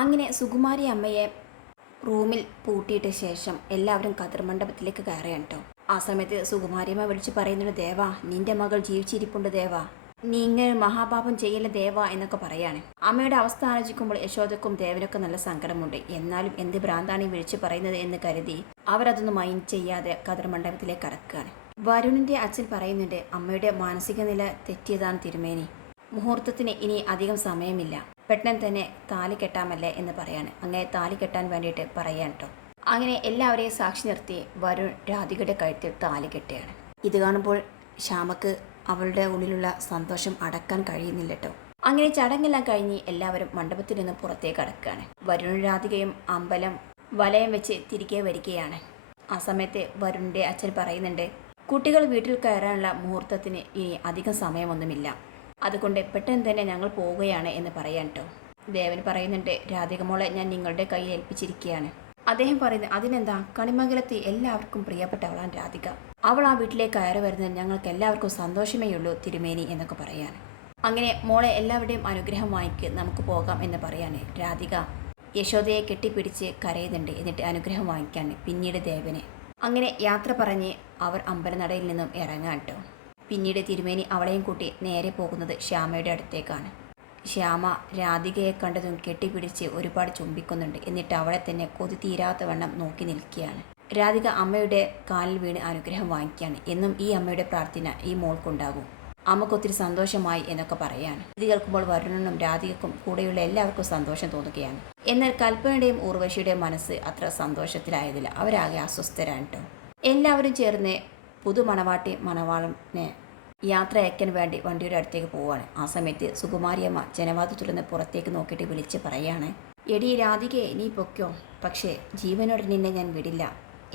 അങ്ങനെ സുകുമാരി അമ്മയെ റൂമിൽ പൂട്ടിയിട്ട ശേഷം എല്ലാവരും കതിർമണ്ഡപത്തിലേക്ക് കയറുകയാണ് കേട്ടോ ആ സമയത്ത് സുകുമാരിയമ്മ വിളിച്ച് പറയുന്നുണ്ട് ദേവ നിന്റെ മകൾ ജീവിച്ചിരിപ്പുണ്ട് ദേവ. നീ ഇങ്ങനെ മഹാപാപം ചെയ്യല ദേവ എന്നൊക്കെ പറയാണ്. അമ്മയുടെ അവസ്ഥ ആലോചിക്കുമ്പോൾ യശോദക്കും ദേവനൊക്കെ നല്ല സങ്കടമുണ്ട്. എന്നാലും എന്ത് ഭ്രാന്താണ് ഈ വിളിച്ചു പറയുന്നത് എന്ന് കരുതി അവരതൊന്നും മൈൻഡ് ചെയ്യാതെ കതിർമണ്ഡപത്തിലേക്ക് കടക്കുകയാണ്. വരുണിന്റെ അച്ഛൻ പറയുന്നുണ്ട് അമ്മയുടെ മാനസിക നില തെറ്റിയതാണ് തിരുമേനി. മുഹൂർത്തത്തിന് ഇനി അധികം സമയമില്ല. പെട്ടെന്ന് തന്നെ താലി കെട്ടാമല്ലേ എന്ന് പറയാണ്. അങ്ങനെ താലി കെട്ടാൻ വേണ്ടിയിട്ട് പറയാൻ കേട്ടോ അങ്ങനെ എല്ലാവരെയും സാക്ഷി നിർത്തി വരുൺ രാധികയുടെ കഴുത്തിൽ താലി കെട്ടുകയാണ്. ഇത് കാണുമ്പോൾ ശ്യാമക്ക് അവളുടെ ഉള്ളിലുള്ള സന്തോഷം അടക്കാൻ കഴിയുന്നില്ല കേട്ടോ അങ്ങനെ ചടങ്ങെല്ലാം കഴിഞ്ഞ് എല്ലാവരും മണ്ഡപത്തിൽ നിന്ന് പുറത്തേക്ക് അടക്കുകയാണ്. വരുണും രാധികയും അമ്പലം വലയം വെച്ച് തിരികെ വരികയാണ്. ആ സമയത്ത് വരുണിന്റെ അച്ഛൻ പറയുന്നുണ്ട് കുട്ടികൾ വീട്ടിൽ കയറാനുള്ള മുഹൂർത്തത്തിന് ഇനി അധികം സമയമൊന്നുമില്ല. അതുകൊണ്ട് പെട്ടെന്ന് തന്നെ ഞങ്ങൾ പോവുകയാണ് എന്ന് പറയാൻ കേട്ടോ ദേവൻ പറയുന്നുണ്ട് രാധികമോളെ ഞാൻ നിങ്ങളുടെ കയ്യിൽ ഏൽപ്പിച്ചിരിക്കുകയാണ്. അദ്ദേഹം പറയുന്നത് അതിനെന്താ? കണിമംഗലത്ത് എല്ലാവർക്കും പ്രിയപ്പെട്ടവളാണ് രാധിക. അവൾ ആ വീട്ടിലേക്ക് കയറി വരുന്നത് ഞങ്ങൾക്ക് എല്ലാവർക്കും സന്തോഷമേ ഉള്ളൂ തിരുമേനി എന്നൊക്കെ പറയാൻ അങ്ങനെ മോളെ എല്ലാവരുടെയും അനുഗ്രഹം വാങ്ങിക്ക് നമുക്ക് പോകാം എന്ന് പറയാണ് രാധിക. യശോദയെ കെട്ടിപ്പിടിച്ച് കരയുന്നുണ്ട് എന്നിട്ട് അനുഗ്രഹം വാങ്ങിക്കാൻ പിന്നീട് ദേവനെ. അങ്ങനെ യാത്ര പറഞ്ഞ് അവർ അമ്പലനടയിൽ നിന്നും ഇറങ്ങാൻ കേട്ടോ പിന്നീട് തിരുമേനി അവളെയും കൂട്ടി നേരെ പോകുന്നത് ശ്യാമയുടെ അടുത്തേക്കാണ്. ശ്യാമ രാധികയെ കണ്ടതും കെട്ടിപ്പിടിച്ച് ഒരുപാട് ചുംബിക്കുന്നുണ്ട്. എന്നിട്ട് അവളെ തന്നെ കൊതി തീരാത്ത വണ്ണം നോക്കി നിൽക്കുകയാണ്. രാധിക അമ്മയുടെ കാലിൽ വീണ് അനുഗ്രഹം വാങ്ങിക്കുകയാണ്. എന്നും ഈ അമ്മയുടെ പ്രാർത്ഥന ഈ മോൾക്കുണ്ടാകും. അമ്മക്കൊത്തിരി സന്തോഷമായി എന്നൊക്കെ പറയാണ്. ഇത് കേൾക്കുമ്പോൾ വരുണനും രാധികക്കും കൂടെയുള്ള എല്ലാവർക്കും സന്തോഷം തോന്നുകയാണ്. എന്നാൽ കൽപ്പനയുടെയും ഊർവശിയുടെയും മനസ്സ് അത്ര സന്തോഷത്തിലായതില്ല. അവരാകെ അസ്വസ്ഥരാണ് കേട്ടോ. എല്ലാവരും ചേർന്ന് പുതു മണവാട്ടി മണവാളനെ യാത്ര അയക്കാൻ വേണ്ടി വണ്ടിയുടെ അടുത്തേക്ക് പോവുകയാണ് ആ സമയത്ത് സുകുമാരിയമ്മ ജനവാദ തുറന്ന് പുറത്തേക്ക് നോക്കിയിട്ട് വിളിച്ച് പറയാണ് എടി രാധികയെ നീ പൊക്കോ പക്ഷേ ജീവനോടെ നിന്നെ ഞാൻ വിടില്ല.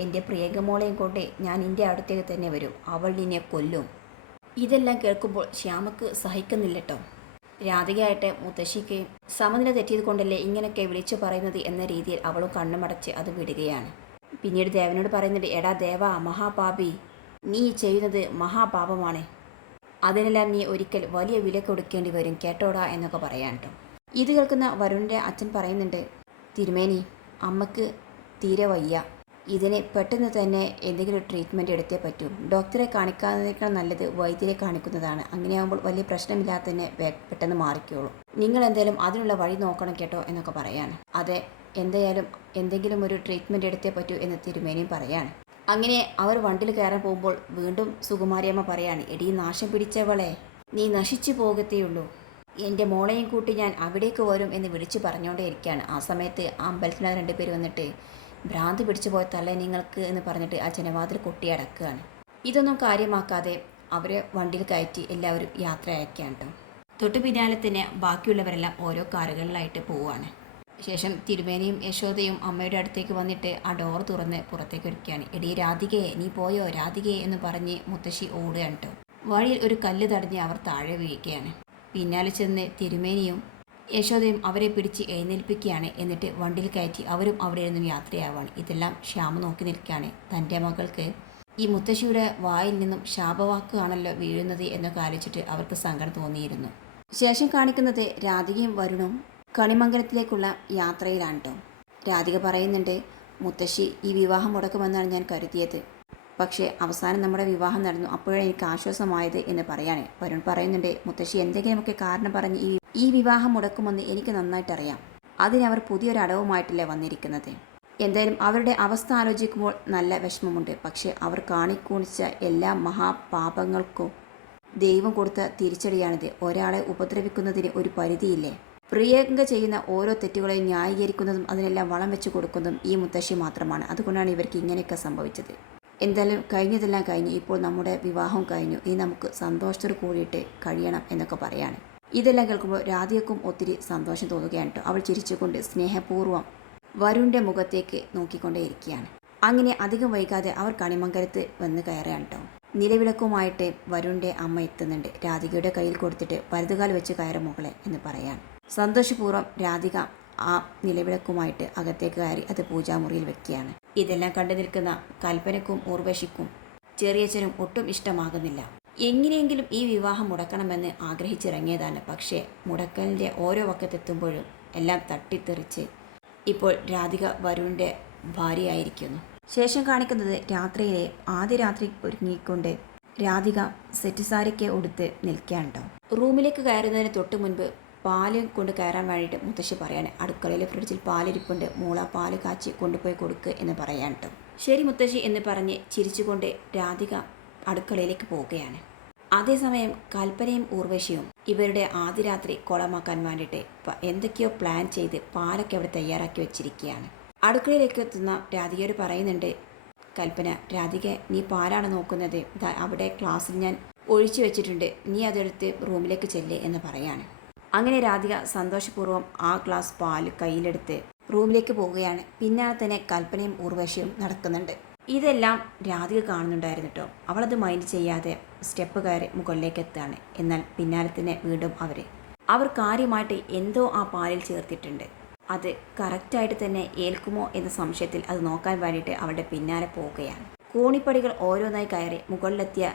എന്റെ പ്രിയങ്കമോളെയും കൊണ്ട് ഞാൻ എന്റെ അടുത്തേക്ക് തന്നെ വരും. അവൾ നിന്നെ കൊല്ലും. ഇതെല്ലാം കേൾക്കുമ്പോൾ ശ്യാമക്ക് സഹിക്കുന്നില്ലട്ടോ. രാധികയായിട്ട് മുത്തശ്ശിക്ക് സമനില തെറ്റിയത് കൊണ്ടല്ലേ ഇങ്ങനെയൊക്കെ വിളിച്ചു പറയുന്നത് എന്ന രീതിയിൽ അവളും കണ്ണുമടച്ച് അത് വിടുകയാണ്. പിന്നീട് ദേവനോട് പറയുന്നുണ്ട് എടാ ദേവ മഹാപാപി. നീ ചെയ്യുന്നത് മഹാപാപമാണ്. അതിനെല്ലാം നീ ഒരിക്കൽ വലിയ വില കൊടുക്കേണ്ടി വരും കേട്ടോടാ എന്നൊക്കെ പറയാൻ കേട്ടോ. ഇത് കേൾക്കുന്ന വരുണിന്റെ അച്ഛൻ പറയുന്നുണ്ട് തിരുമേനി അമ്മയ്ക്ക് തീരെ വയ്യ. ഇതിന് പെട്ടെന്ന് തന്നെ എന്തെങ്കിലും ട്രീറ്റ്മെന്റ് എടുത്തേ പറ്റൂ. ഡോക്ടറെ കാണിക്കാതിനേക്കാൾ നല്ലത് വൈദ്യരെ കാണിക്കുന്നതാണ്. അങ്ങനെയാകുമ്പോൾ വലിയ പ്രശ്നമില്ലാതെ തന്നെ പെട്ടെന്ന് മാറിക്കോളൂ. നിങ്ങൾ എന്തായാലും അതിനുള്ള വഴി നോക്കണം കേട്ടോ എന്നൊക്കെ പറയാണ്. അതെ എന്തായാലും എന്തെങ്കിലും ഒരു ട്രീറ്റ്മെന്റ് എടുത്തേ പറ്റൂ എന്ന് തിരുമേനിയും പറയാണ്. അങ്ങനെ അവർ വണ്ടിൽ കയറാൻ പോകുമ്പോൾ വീണ്ടും സുകുമാരിയമ്മ പറയാണ് എടി നാശം പിടിച്ചവളെ. നീ നശിച്ചു പോകത്തേയുള്ളൂ. എന്റെ മോളെയും കൂട്ടി ഞാൻ അവിടേക്ക് വരും എന്ന് വിളിച്ചു പറഞ്ഞുകൊണ്ടേ ഇരിക്കുകയാണ്. ആ സമയത്ത് ആ അമ്പലത്തിനകത്ത് രണ്ടുപേർ വന്നിട്ട് ഭ്രാന്ത് പിടിച്ചു പോയ തല്ലേ നിങ്ങൾക്ക് എന്ന് പറഞ്ഞിട്ട് ആ ജനവാതിൽ കൊട്ടി അടക്കുകയാണ്. ഇതൊന്നും കാര്യമാക്കാതെ അവരെ വണ്ടിയിൽ കയറ്റി എല്ലാവരും യാത്ര അയക്കുകയാണ് കേട്ടോ. തൊട്ടു പിന്നാലെ തന്നെ ബാക്കിയുള്ളവരെല്ലാം ഓരോ കാറുകളിലായിട്ട് പോവുകയാണ്. ശേഷം തിരുമേനിയും യശോദയും അമ്മയുടെ അടുത്തേക്ക് വന്നിട്ട് ആ ഡോർ തുറന്ന് പുറത്തേക്ക് ഒരുക്കുകയാണ് എടീ രാധികയെ നീ പോയോ? രാധികയെ എന്ന് പറഞ്ഞ് മുത്തശ്ശി ഓടുകയാണ് കേട്ടോ വഴിയിൽ ഒരു കല്ല് തടഞ്ഞ് അവർ താഴെ വീഴുകയാണ്. പിന്നാലെ ചെന്ന് തിരുമേനിയും യശോദയും അവരെ പിടിച്ച് എഴുന്നേൽപ്പിക്കുകയാണ്. എന്നിട്ട് വണ്ടിയിൽ കയറ്റി അവരും അവിടെ നിന്നും യാത്രയാവാണ് ഇതെല്ലാം ശ്യാമ നോക്കി നിൽക്കുകയാണ്. തന്റെ മകൾക്ക് ഈ മുത്തശ്ശിയുടെ വായിൽ നിന്നും ശാപവാക്കാണല്ലോ വീഴുന്നത് എന്നൊക്കെ ആലോചിച്ചിട്ട് അവർക്ക് സങ്കടം തോന്നിയിരുന്നു. ശേഷം കാണിക്കുന്നത് രാധികയും വരുണും കണിമംഗലത്തിലേക്കുള്ള യാത്രയിലാണ് കേട്ടോ രാധിക പറയുന്നുണ്ട് മുത്തശ്ശി ഈ വിവാഹം മുടക്കുമെന്നാണ് ഞാൻ കരുതിയത്. പക്ഷേ അവസാനം നമ്മുടെ വിവാഹം നടന്നു. അപ്പോഴേ എനിക്ക് ആശ്വാസമായത് എന്ന് പറയാണ്. വരുൺ പറയുന്നുണ്ട് മുത്തശ്ശി എന്തെങ്കിലുമൊക്കെ കാരണം പറഞ്ഞ് ഈ ഈ വിവാഹം മുടക്കുമെന്ന് എനിക്ക് നന്നായിട്ടറിയാം. അതിനവർ പുതിയൊരു അടവുമായിട്ടല്ലേ വന്നിരിക്കുന്നത്. എന്തായാലും അവരുടെ അവസ്ഥ ആലോചിക്കുമ്പോൾ നല്ല വിഷമമുണ്ട്. പക്ഷേ അവർ കാണിക്കൂണിച്ച എല്ലാ മഹാപാപങ്ങൾക്കും ദൈവം കൊടുത്ത തിരിച്ചടിയാണിത്. ഒരാളെ ഉപദ്രവിക്കുന്നതിന് ഒരു പരിധിയില്ലേ? പ്രിയങ്ക ചെയ്യുന്ന ഓരോ തെറ്റുകളെയും ന്യായീകരിക്കുന്നതും അതിനെല്ലാം വളം വെച്ച് കൊടുക്കുന്നതും ഈ മുത്തശ്ശി മാത്രമാണ്. അതുകൊണ്ടാണ് ഇവർക്ക് ഇങ്ങനെയൊക്കെ സംഭവിച്ചത്. എന്തായാലും കഴിഞ്ഞതെല്ലാം കഴിഞ്ഞ് ഇപ്പോൾ നമ്മുടെ വിവാഹം കഴിഞ്ഞു. ഇനി നമുക്ക് സന്തോഷത്തോട് കൂടിയിട്ട് കഴിയണം എന്നൊക്കെ പറയാണ്. ഇതെല്ലാം കേൾക്കുമ്പോൾ രാധികക്കും ഒത്തിരി സന്തോഷം തോന്നുകയാണ് കേട്ടോ. അവൾ ചിരിച്ചുകൊണ്ട് സ്നേഹപൂർവം വരുണിന്റെ മുഖത്തേക്ക് നോക്കിക്കൊണ്ടേയിരിക്കുകയാണ്. അങ്ങനെ അധികം വൈകാതെ അവർ കണിമംഗലത്ത് വന്ന് കയറുകയാണ് കേട്ടോ. നിലവിളക്കുമായിട്ട് വരുണിന്റെ അമ്മ എത്തുന്നുണ്ട്. രാധികയുടെ കയ്യിൽ കൊടുത്തിട്ട് വലതുകാൽ വെച്ച് കയറും മുകളെ എന്ന് പറയാൻ സന്തോഷപൂർവം രാധിക ആ നിലവിളക്കുമായിട്ട് അകത്തേക്ക് കയറി അത് പൂജാമുറിയിൽ വെക്കുകയാണ്. ഇതെല്ലാം കണ്ടു നിൽക്കുന്ന കൽപ്പനക്കും ഉർവശിക്കും ചെറിയച്ഛനും ഒട്ടും ഇഷ്ടമാകുന്നില്ല. എങ്ങനെയെങ്കിലും ഈ വിവാഹം മുടക്കണമെന്ന് ആഗ്രഹിച്ചിറങ്ങിയതാണ്. പക്ഷേ മുടക്കലിന്റെ ഓരോ വക്കത്തെത്തുമ്പോഴും എല്ലാം തട്ടിത്തെറിച്ച് ഇപ്പോൾ രാധിക വരുണിന്റെ ഭാര്യയായിരിക്കുന്നു. ശേഷം കാണിക്കുന്നത് രാത്രിയിലെ ആദ്യ രാത്രി ഒരുങ്ങിക്കൊണ്ട് രാധിക സെറ്റ് സാരിക്ക് ഉടുത്ത് നിൽക്കുകയാണ് റൂമിലേക്ക് കയറുന്നതിന് തൊട്ട് മുൻപ് പാൽ കൊണ്ട് കയറാൻ വേണ്ടിയിട്ട് മുത്തശ്ശി പറയാണ് അടുക്കളയിലെ ഫ്രിഡ്ജിൽ പാലിരിപ്പുണ്ട് മൂള പാൽ കാച്ചി കൊണ്ടുപോയി കൊടുക്ക് എന്ന് കേട്ടോ ശരി മുത്തശ്ശി എന്ന് പറഞ്ഞ് ചിരിച്ചുകൊണ്ട് രാധിക അടുക്കളയിലേക്ക് പോവുകയാണ്. അതേസമയം കൽപ്പനയും ഊർവശിയും ഇവരുടെ ആദ്യ രാത്രി കുളമാക്കാൻ വേണ്ടിയിട്ട് എന്തൊക്കെയോ പ്ലാൻ ചെയ്ത് പാലൊക്കെ അവിടെ തയ്യാറാക്കി വെച്ചിരിക്കുകയാണ്. അടുക്കളയിലേക്ക് എത്തുന്ന രാധികയോട് പറയുന്നുണ്ട് കൽപ്പന രാധിക നീ പാലാണ് നോക്കുന്നത്. അവിടെ ക്ലാസ്സിൽ ഞാൻ ഒഴിച്ചു വെച്ചിട്ടുണ്ട്. നീ അതെടുത്ത് റൂമിലേക്ക് ചെല്ലേ എന്ന് പറയാണ്. അങ്ങനെ രാധിക സന്തോഷപൂർവം ആ ഗ്ലാസ് പാൽ കയ്യിലെടുത്ത് റൂമിലേക്ക് പോവുകയാണ്. പിന്നാലെ തന്നെ കൽപ്പനയും ഊർവശിയും നടക്കുന്നുണ്ട്. ഇതെല്ലാം രാധിക കാണുന്നുണ്ടായിരുന്നു കേട്ടോ അവളത് മൈൻഡ് ചെയ്യാതെ സ്റ്റെപ്പ് കയറി മുകളിലേക്ക് എത്തുകയാണ്. എന്നാൽ പിന്നാലെ തന്നെ വീണ്ടും അവർ അവർ കാര്യമായിട്ട് എന്തോ ആ പാലിൽ ചേർത്തിട്ടുണ്ട്. അത് കറക്റ്റായിട്ട് തന്നെ ഏൽക്കുമോ എന്ന സംശയത്തിൽ അത് നോക്കാൻ വേണ്ടിയിട്ട് അവളുടെ പിന്നാലെ പോവുകയാണ്. കോണിപ്പടികൾ ഓരോന്നായി കയറി മുകളിലെത്തിയ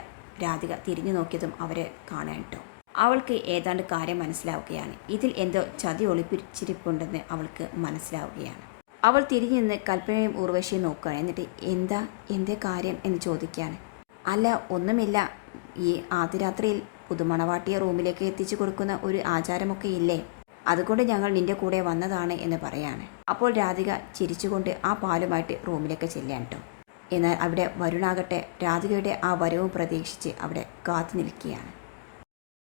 രാധിക തിരിഞ്ഞു നോക്കിയതും അവരെ കാണാൻ കേട്ടോ അവൾക്ക് ഏതാണ്ട് കാര്യം മനസ്സിലാവുകയാണ്. ഇതിൽ എന്തോ ചതി ഒളിപ്പിച്ചിരിപ്പുണ്ടെന്ന് അവൾക്ക് മനസ്സിലാവുകയാണ്. അവൾ തിരിഞ്ഞു നിന്ന് കൽപ്പനയും ഉർവശിയും നോക്കുകയാണ് എന്നിട്ട് എന്താ എന്തേ കാര്യം എന്ന് ചോദിക്കുകയാണ്. അല്ല ഒന്നുമില്ല. ഈ ആദ്യരാത്രിയിൽ പുതുമണവാട്ടിയെ റൂമിലേക്ക് എത്തിച്ചു കൊടുക്കുന്ന ഒരു ആചാരമൊക്കെ ഇല്ലേ? അതുകൊണ്ട് ഞങ്ങൾ നിന്റെ കൂടെ വന്നതാണ് എന്ന് പറയാണ്. അപ്പോൾ രാധിക ചിരിച്ചുകൊണ്ട് ആ പാലുമായിട്ട് റൂമിലേക്ക് ചെല്ലാൻ കേട്ടോ. എന്നാൽ അവിടെ വരുണാകട്ടെ രാധികയുടെ ആ വരവും പ്രതീക്ഷിച്ച് അവിടെ കാത്തു നിൽക്കുകയാണ്.